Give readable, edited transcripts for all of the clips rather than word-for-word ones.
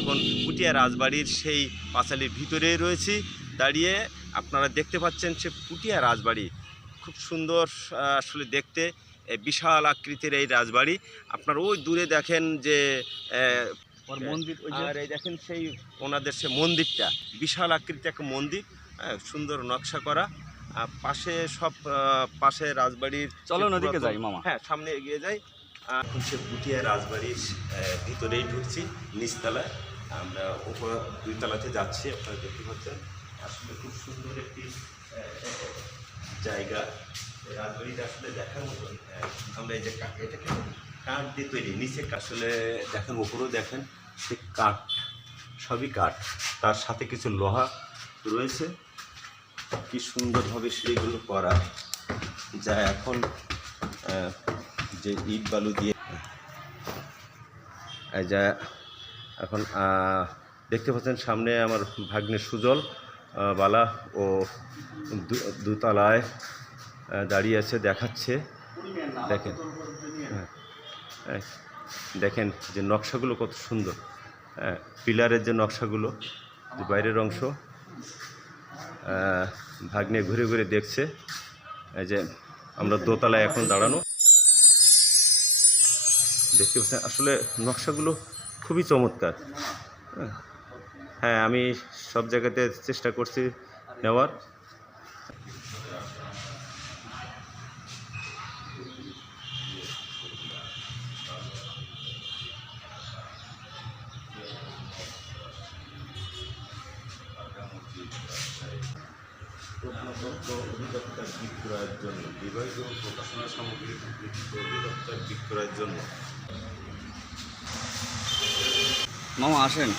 এখন পুটিয়া রাজবাড়ির সেই পাঁচালির ভিতরেই রয়েছি দাঁড়িয়ে। আপনারা দেখতে পাচ্ছেন সে পুটিয়া রাজবাড়ি, খুব সুন্দর আসলে দেখতে, বিশাল আকৃতির এই রাজবাড়ি। আপনারা ওই দূরে দেখেন যে মন্দির, আর এই দেখেন সেই ওনাদের সে মন্দিরটা, বিশাল আকৃতির একটা মন্দির, সুন্দর নকশা করা। পাশে সব পাশে রাজবাড়ির, চলো নদীকে যাই মামা। হ্যাঁ, সামনে এগিয়ে যাই। এখন সে পুটিয়া রাজবাড়ির ভিতরেই ঢুকছি, নিচতলায়। আমরা উপর 2 তলাতে যাচ্ছি, আপনারা দেখতে পাচ্ছেন। আসলে খুব সুন্দর একটি জায়গা, রাজবাড়িটা আসলে দেখার মতন। আমরা এই যে এটাকে কাঠ দিয়ে তৈরি, নিচে আসলে দেখেন, উপরেও দেখেন সে কাঠ, সবই কাঠ, তার সাথে কিছু লোহা রয়েছে। কি সুন্দরভাবে সেগুলো করা, যা এখন যে ইট বালু দিয়ে যা এখন দেখতে পাচ্ছেন। সামনে আমার ভাগ্নে সুজল বালা ও দুতলায় দাঁড়িয়ে আছে, দেখাচ্ছে। দেখেন, দেখেন যে নকশাগুলো কত সুন্দর, পিলারের যে নকশাগুলো, যে বাইরের অংশ। ভাগ্নে ঘুরে ঘুরে দেখছে। এই যে আমরা দোতলায় এখন দাঁড়ানো, দেখতে পাচ্ছেন। আসলে নকশাগুলো খুবই চমৎকার। হ্যাঁ, আমি সব জায়গাতে চেষ্টা করছি নেওয়ার। প্রত্নতত্ত্ব অধিদপ্তর বিক্রয়ের জন্য, বিভাগীয় প্রকাশনা সামগ্রী অধিদপ্তর বিক্রয়ের জন্য। মামা আসেন।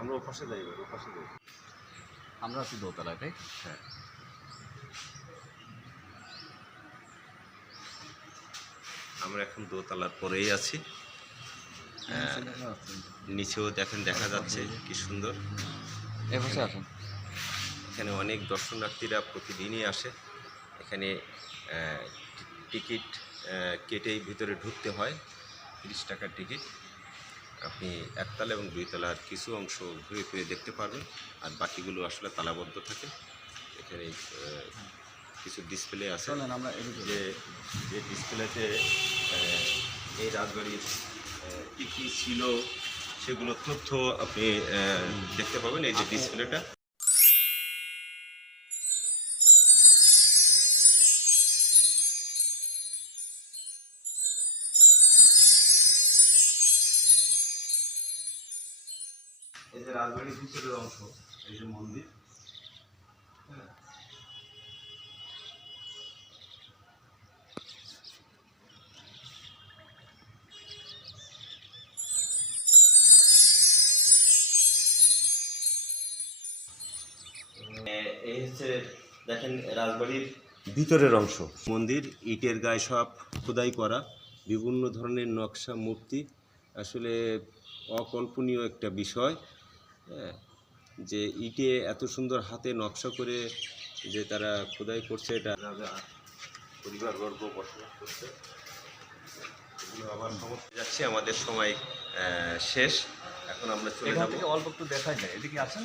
আমরা ওপাশে যাই, ওপাশে যাই। আমরা আছি দোতলায়, তাই? হ্যাঁ, আমরা এখন দোতলার পরেই আছি। নিচেও দেখেন, দেখা যাচ্ছে কি সুন্দর। এপাশে আসেন। এখানে অনেক দর্শনার্থীরা প্রতিদিনই আসে। এখানে টিকিট কেটেই ভিতরে ঢুকতে হয়, 30 টাকার টিকিট। আপনি 1 তলা এবং 2 তলার কিছু অংশ ঘুরে ফিরে দেখতে পারবেন, আর বাকিগুলো আসলে তালাবদ্ধ থাকে। এখানে কিছু ডিসপ্লে আছে, যে ডিসপ্লেতে এই রাজবাড়ির কী কী ছিল সেগুলো তথ্য আপনি দেখতে পাবেন, এই যে ডিসপ্লেটা। এই যে রাজবাড়ির ভিতরের অংশ, এই যে মন্দির, হ্যাঁ। এই হচ্ছে দেখেন রাজবাড়ির ভিতরের অংশ, মন্দির, ইটের গায়ে সব খোদাই করা, বিভিন্ন ধরনের নকশা, মূর্তি। আসলে অকল্পনীয় একটা বিষয়, যে ইটে এত সুন্দর হাতে নকশা করে যে তারা খোদাই করছে। এটা পরিবারবর্গ বসবাস করছে। এগুলো আবার সমস্ত যাচ্ছে, আমাদের সময় শেষ। এখন আমরা চলে যাব। অল্প একটু দেখা যায়, এদিকে আসেন।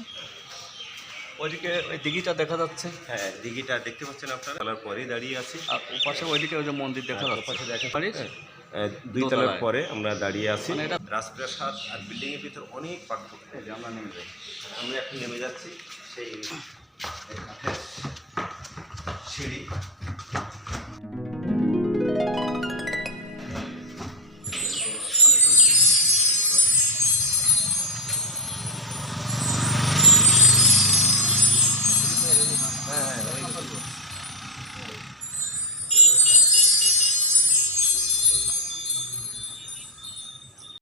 ওইদিকে ওই দিঘিটা দেখা যাচ্ছে। হ্যাঁ, দিঘিটা দেখতে পাচ্ছেন আপনারা। তলার পরেই দাঁড়িয়ে আছি, আর ওপাশে ওইদিকে ওই যে মন্দির দেখা যাচ্ছে। ওপাশে দেখা পারিস? 2 তলার পরে আমরা দাঁড়িয়ে আছি। মানে এটা রাজপ্রাসাদ আর বিল্ডিংয়ের ভিতর অনেক পার্থক্য। আমরা নেমে যাই। আমরা এখন নেমে যাচ্ছি সেই কাঠের সিঁড়ি।